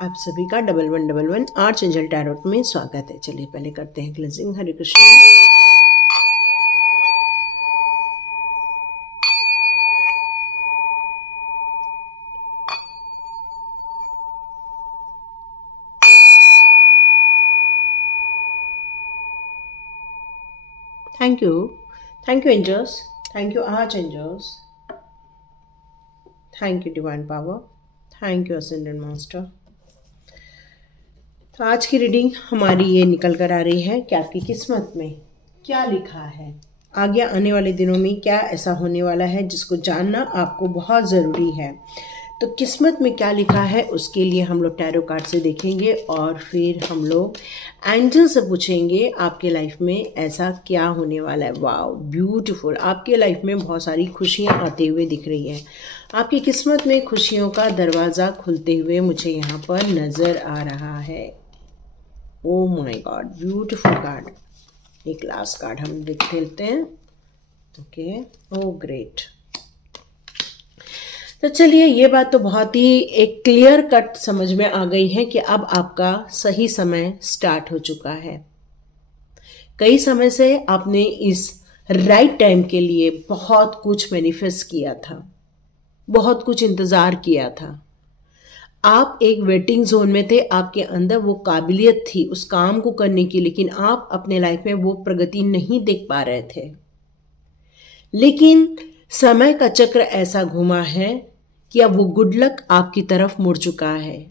आप सभी का 1111 आर्चएंजल टैरोट में स्वागत है। चलिए पहले करते हैं cleansing. Hare Krishna. Thank you angels, thank you archangels, thank you divine power, thank you ascendant master. तो आज की रीडिंग हमारी ये निकल कर आ रही है कि आपकी किस्मत में क्या लिखा है, आगे आने वाले दिनों में क्या ऐसा होने वाला है जिसको जानना आपको बहुत ज़रूरी है। तो किस्मत में क्या लिखा है उसके लिए हम लोग टैरो कार्ड से देखेंगे और फिर हम लोग एंजल से पूछेंगे आपके लाइफ में ऐसा क्या होने वाला है। वाओ ब्यूटीफुल, आपके लाइफ में बहुत सारी खुशियाँ आते हुए दिख रही है। आपकी किस्मत में खुशियों का दरवाज़ा खुलते हुए मुझे यहाँ पर नज़र आ रहा है। Oh my God, beautiful card. एक लास्ट कार्ड हम देख लेते हैं। ओके, ओ ग्रेट। तो चलिए, ये बात तो बहुत ही एक क्लियर कट समझ में आ गई है कि अब आपका सही समय स्टार्ट हो चुका है। कई समय से आपने इस राइट टाइम के लिए बहुत कुछ मैनिफेस्ट किया था, बहुत कुछ इंतज़ार किया था। आप एक वेटिंग जोन में थे, आपके अंदर वो काबिलियत थी उस काम को करने की, लेकिन आप अपने लाइफ में वो प्रगति नहीं देख पा रहे थे। लेकिन समय का चक्र ऐसा घुमा है कि अब वो गुड लक आपकी तरफ मुड़ चुका है।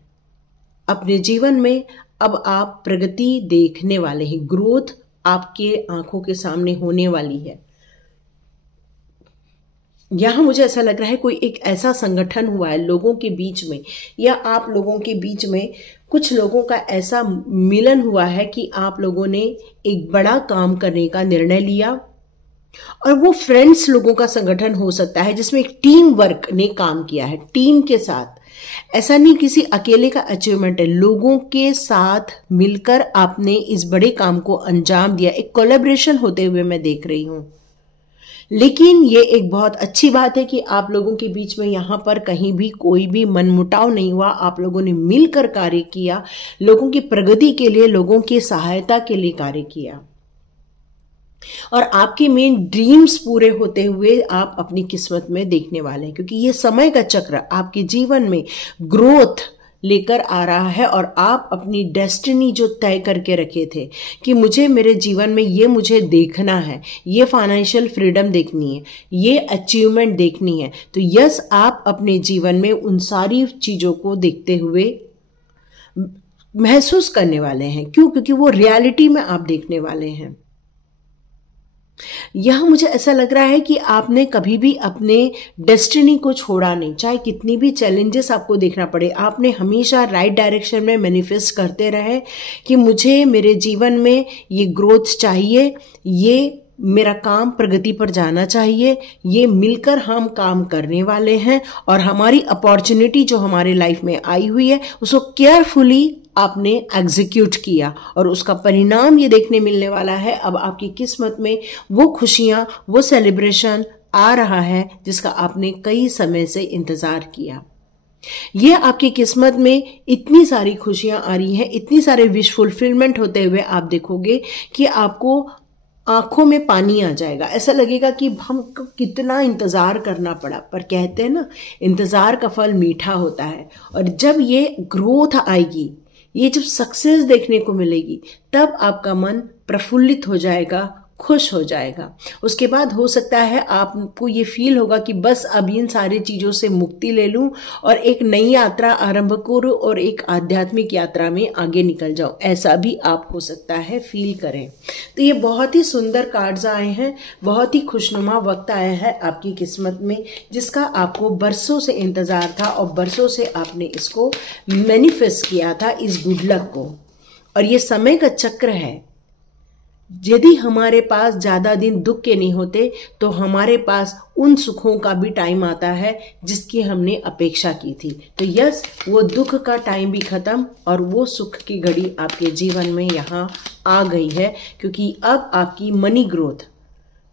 अपने जीवन में अब आप प्रगति देखने वाले हैं, ग्रोथ आपके आंखों के सामने होने वाली है। यहाँ मुझे ऐसा लग रहा है कोई एक ऐसा संगठन हुआ है लोगों के बीच में, या आप लोगों के बीच में कुछ लोगों का ऐसा मिलन हुआ है कि आप लोगों ने एक बड़ा काम करने का निर्णय लिया। और वो फ्रेंड्स लोगों का संगठन हो सकता है जिसमें एक टीम वर्क ने काम किया है, टीम के साथ। ऐसा नहीं किसी अकेले का अचीवमेंट है, लोगों के साथ मिलकर आपने इस बड़े काम को अंजाम दिया। एक कोलैबोरेशन होते हुए मैं देख रही हूं। लेकिन ये एक बहुत अच्छी बात है कि आप लोगों के बीच में यहाँ पर कहीं भी कोई भी मनमुटाव नहीं हुआ। आप लोगों ने मिलकर कार्य किया, लोगों की प्रगति के लिए, लोगों की सहायता के लिए कार्य किया। और आपके मेन ड्रीम्स पूरे होते हुए आप अपनी किस्मत में देखने वाले हैं, क्योंकि ये समय का चक्र आपके जीवन में ग्रोथ लेकर आ रहा है। और आप अपनी डेस्टिनी जो तय करके रखे थे कि मुझे मेरे जीवन में ये मुझे देखना है, ये फाइनेंशियल फ्रीडम देखनी है, ये अचीवमेंट देखनी है, तो यस, आप अपने जीवन में उन सारी चीज़ों को देखते हुए महसूस करने वाले हैं। क्यों? क्योंकि वो रियलिटी में आप देखने वाले हैं। यह मुझे ऐसा लग रहा है कि आपने कभी भी अपने डेस्टिनी को छोड़ा नहीं, चाहे कितनी भी चैलेंजेस आपको देखना पड़े। आपने हमेशा राइट डायरेक्शन में मैनिफेस्ट करते रहे कि मुझे मेरे जीवन में ये ग्रोथ चाहिए, ये मेरा काम प्रगति पर जाना चाहिए, ये मिलकर हम काम करने वाले हैं। और हमारी अपॉर्चुनिटी जो हमारे लाइफ में आई हुई है उसको केयरफुली आपने एग्जीक्यूट किया, और उसका परिणाम ये देखने मिलने वाला है। अब आपकी किस्मत में वो खुशियां, वो सेलिब्रेशन आ रहा है जिसका आपने कई समय से इंतजार किया। ये आपकी किस्मत में इतनी सारी खुशियां आ रही हैं, इतनी सारे विश फुलफिलमेंट होते हुए आप देखोगे कि आपको आंखों में पानी आ जाएगा। ऐसा लगेगा कि हमको कितना इंतज़ार करना पड़ा, पर कहते हैं ना, इंतज़ार का फल मीठा होता है। और जब ये ग्रोथ आएगी, ये जब सक्सेस देखने को मिलेगी, तब आपका मन प्रफुल्लित हो जाएगा, खुश हो जाएगा। उसके बाद हो सकता है आपको ये फील होगा कि बस अब इन सारी चीज़ों से मुक्ति ले लूं और एक नई यात्रा आरंभ करूं और एक आध्यात्मिक यात्रा में आगे निकल जाऊं। ऐसा भी आप हो सकता है फील करें। तो ये बहुत ही सुंदर कार्ड्स आए हैं, बहुत ही खुशनुमा वक्त आया है आपकी किस्मत में, जिसका आपको बरसों से इंतज़ार था और बरसों से आपने इसको मैनिफेस्ट किया था, इस गुड लक को। और ये समय का चक्र है। यदि हमारे पास ज़्यादा दिन दुख के नहीं होते तो हमारे पास उन सुखों का भी टाइम आता है जिसकी हमने अपेक्षा की थी। तो यस, वो दुख का टाइम भी ख़त्म और वो सुख की घड़ी आपके जीवन में यहाँ आ गई है, क्योंकि अब आपकी मनी ग्रोथ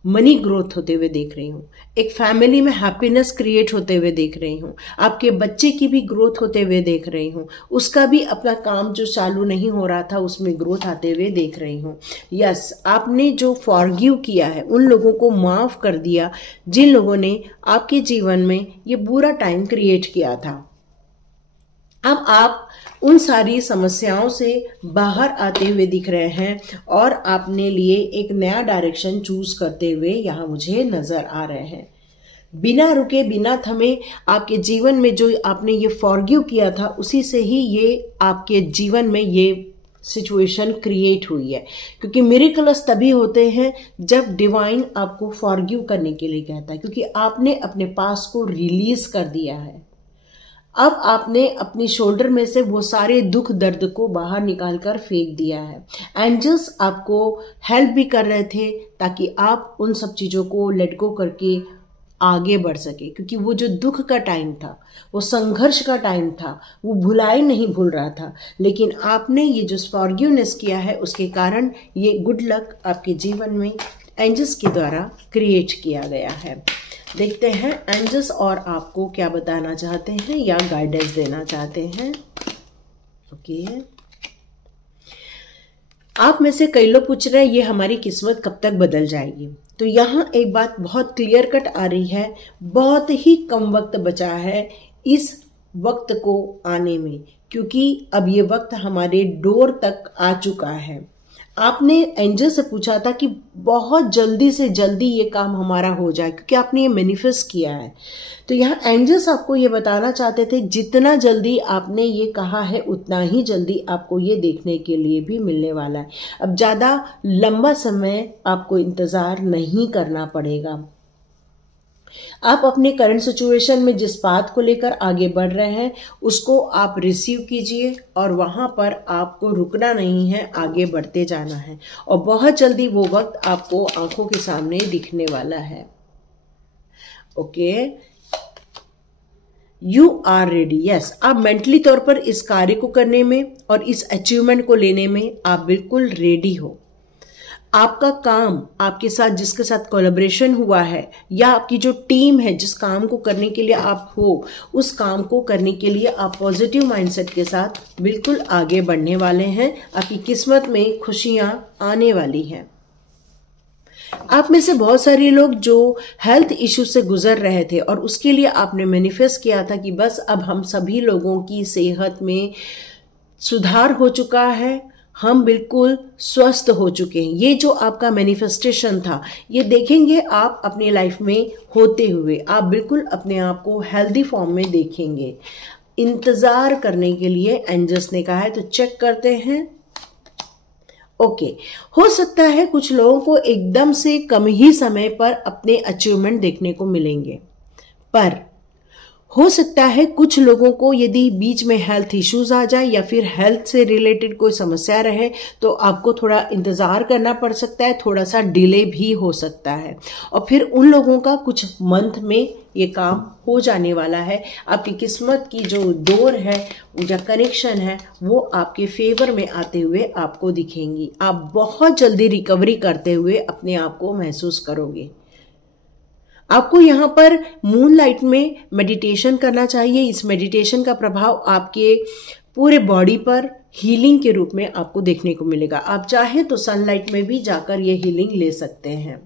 मनी ग्रोथ होते हुए देख रही हूँ, एक फैमिली में हैप्पीनेस क्रिएट होते हुए देख रही हूँ, आपके बच्चे की भी ग्रोथ होते हुए देख रही हूँ, उसका भी अपना काम जो चालू नहीं हो रहा था उसमें ग्रोथ आते हुए देख रही हूँ। यस, आपने जो फॉरगिव किया है, उन लोगों को माफ कर दिया जिन लोगों ने आपके जीवन में ये बुरा टाइम क्रिएट किया था। अब आप उन सारी समस्याओं से बाहर आते हुए दिख रहे हैं और आपने लिए एक नया डायरेक्शन चूज करते हुए यहाँ मुझे नजर आ रहे हैं। बिना रुके बिना थमे आपके जीवन में जो आपने ये फॉरगिव किया था, उसी से ही ये आपके जीवन में ये सिचुएशन क्रिएट हुई है। क्योंकि मिरेकल्स तभी होते हैं जब डिवाइन आपको फॉरगिव करने के लिए कहता है, क्योंकि आपने अपने पास को रिलीज कर दिया है। अब आपने अपनी शोल्डर में से वो सारे दुख दर्द को बाहर निकाल कर फेंक दिया है। एंजल्स आपको हेल्प भी कर रहे थे ताकि आप उन सब चीज़ों को लेट गो करके आगे बढ़ सके, क्योंकि वो जो दुख का टाइम था, वो संघर्ष का टाइम था, वो भुलाई नहीं भूल रहा था। लेकिन आपने ये जो फॉरगिवनेस किया है, उसके कारण ये गुड लक आपके जीवन में एंजल्स के द्वारा क्रिएट किया गया है। देखते हैं एंजल्स और आपको क्या बताना चाहते हैं या गाइडेंस देना चाहते हैं। ओके, आप में से कई लोग पूछ रहे हैं ये हमारी किस्मत कब तक बदल जाएगी। तो यहाँ एक बात बहुत क्लियर कट आ रही है, बहुत ही कम वक्त बचा है इस वक्त को आने में, क्योंकि अब ये वक्त हमारे डोर तक आ चुका है। आपने एंजल से पूछा था कि बहुत जल्दी से जल्दी ये काम हमारा हो जाए, क्योंकि आपने ये मैनिफेस्ट किया है। तो यहाँ एंजल्स आपको ये बताना चाहते थे जितना जल्दी आपने ये कहा है उतना ही जल्दी आपको ये देखने के लिए भी मिलने वाला है। अब ज़्यादा लंबा समय आपको इंतज़ार नहीं करना पड़ेगा। आप अपने करंट सिचुएशन में जिस बात को लेकर आगे बढ़ रहे हैं उसको आप रिसीव कीजिए और वहां पर आपको रुकना नहीं है, आगे बढ़ते जाना है और बहुत जल्दी वो वक्त आपको आंखों के सामने दिखने वाला है। Okay, you are ready. Yes, आप मेंटली तौर पर इस कार्य को करने में और इस अचीवमेंट को लेने में आप बिल्कुल रेडी हो। आपका काम, आपके साथ जिसके साथ कोलैबोरेशन हुआ है या आपकी जो टीम है जिस काम को करने के लिए आप हो, उस काम को करने के लिए आप पॉजिटिव माइंडसेट के साथ बिल्कुल आगे बढ़ने वाले हैं। आपकी किस्मत में खुशियां आने वाली हैं। आप में से बहुत सारे लोग जो हेल्थ इश्यू से गुजर रहे थे और उसके लिए आपने मैनिफेस्ट किया था कि बस अब हम सभी लोगों की सेहत में सुधार हो चुका है, हम बिल्कुल स्वस्थ हो चुके हैं। ये जो आपका मैनिफेस्टेशन था, ये देखेंगे आप अपनी लाइफ में होते हुए। आप बिल्कुल अपने आप को हेल्दी फॉर्म में देखेंगे। इंतजार करने के लिए एंजल्स ने कहा है, तो चेक करते हैं। ओके, हो सकता है कुछ लोगों को एकदम से कम ही समय पर अपने अचीवमेंट देखने को मिलेंगे, पर हो सकता है कुछ लोगों को यदि बीच में हेल्थ इश्यूज आ जाए या फिर हेल्थ से रिलेटेड कोई समस्या रहे तो आपको थोड़ा इंतजार करना पड़ सकता है, थोड़ा सा डिले भी हो सकता है। और फिर उन लोगों का कुछ मंथ में ये काम हो जाने वाला है। आपकी किस्मत की जो डोर है या कनेक्शन है वो आपके फेवर में आते हुए आपको दिखेंगी। आप बहुत जल्दी रिकवरी करते हुए अपने आप को महसूस करोगे। आपको यहाँ पर मूनलाइट में मेडिटेशन करना चाहिए। इस मेडिटेशन का प्रभाव आपके पूरे बॉडी पर हीलिंग के रूप में आपको देखने को मिलेगा। आप चाहे तो सनलाइट में भी जाकर ये हीलिंग ले सकते हैं।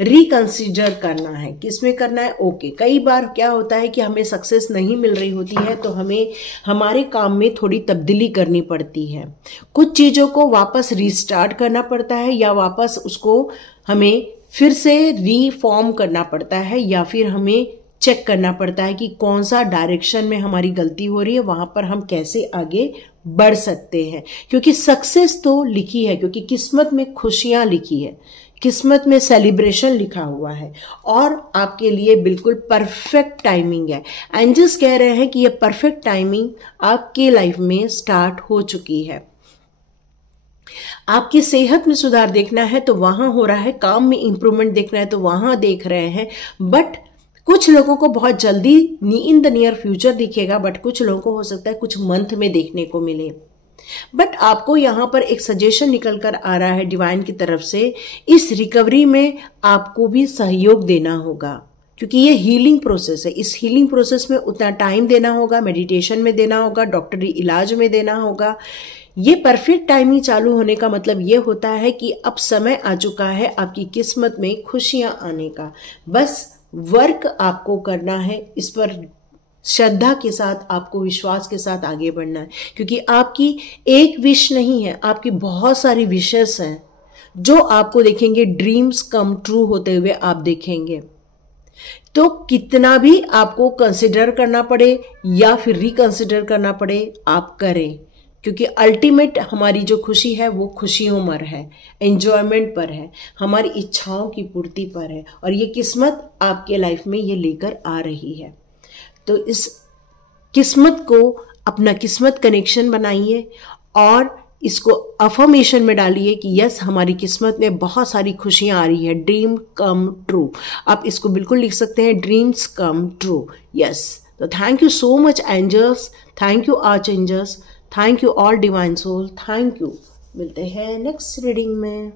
रिकंसिडर करना है, किसमें करना है? ओके, कई बार क्या होता है कि हमें सक्सेस नहीं मिल रही होती है तो हमें हमारे काम में थोड़ी तब्दीली करनी पड़ती है। कुछ चीज़ों को वापस रीस्टार्ट करना पड़ता है या वापस उसको हमें फिर से रीफॉर्म करना पड़ता है या फिर हमें चेक करना पड़ता है कि कौन सा डायरेक्शन में हमारी गलती हो रही है, वहां पर हम कैसे आगे बढ़ सकते हैं। क्योंकि सक्सेस तो लिखी है, क्योंकि किस्मत में खुशियां लिखी है, किस्मत में सेलिब्रेशन लिखा हुआ है और आपके लिए बिल्कुल परफेक्ट टाइमिंग है। एंजल्स कह रहे हैं कि ये परफेक्ट टाइमिंग आपके लाइफ में स्टार्ट हो चुकी है। आपकी सेहत में सुधार देखना है तो वहां हो रहा है, काम में इंप्रूवमेंट देखना है तो वहां देख रहे हैं। बट कुछ लोगों को बहुत जल्दी इन द नियर फ्यूचर दिखेगा, बट कुछ लोगों को हो सकता है कुछ मंथ में देखने को मिले। बट आपको यहाँ पर एक सजेशन निकल कर आ रहा है डिवाइन की तरफ से, इस रिकवरी में आपको भी सहयोग देना होगा, क्योंकि ये हीलिंग प्रोसेस है। इस हीलिंग प्रोसेस में उतना टाइम देना होगा, मेडिटेशन में देना होगा, डॉक्टरी इलाज में देना होगा। ये परफेक्ट टाइमिंग चालू होने का मतलब ये होता है कि अब समय आ चुका है आपकी किस्मत में खुशियां आने का। बस वर्क आपको करना है, इस पर श्रद्धा के साथ, आपको विश्वास के साथ आगे बढ़ना है, क्योंकि आपकी एक विश नहीं है, आपकी बहुत सारी विशेस हैं जो आपको देखेंगे ड्रीम्स कम ट्रू होते हुए आप देखेंगे। तो कितना भी आपको कंसिडर करना पड़े या फिर रिकंसिडर करना पड़े, आप करें, क्योंकि अल्टीमेट हमारी जो खुशी है वो खुशियों पर है, एंजॉयमेंट पर है, हमारी इच्छाओं की पूर्ति पर है, और ये किस्मत आपके लाइफ में ये लेकर आ रही है। तो इस किस्मत को अपना किस्मत कनेक्शन बनाइए और इसको अफर्मेशन में डालिए कि यस, हमारी किस्मत में बहुत सारी खुशियां आ रही है, ड्रीम कम ट्रू। आप इसको बिल्कुल लिख सकते हैं, ड्रीम्स कम ट्रू। यस, तो thank you so much angels, thank you archangels, thank you all divine soul, thank you. मिलते हैं नेक्स्ट रीडिंग में।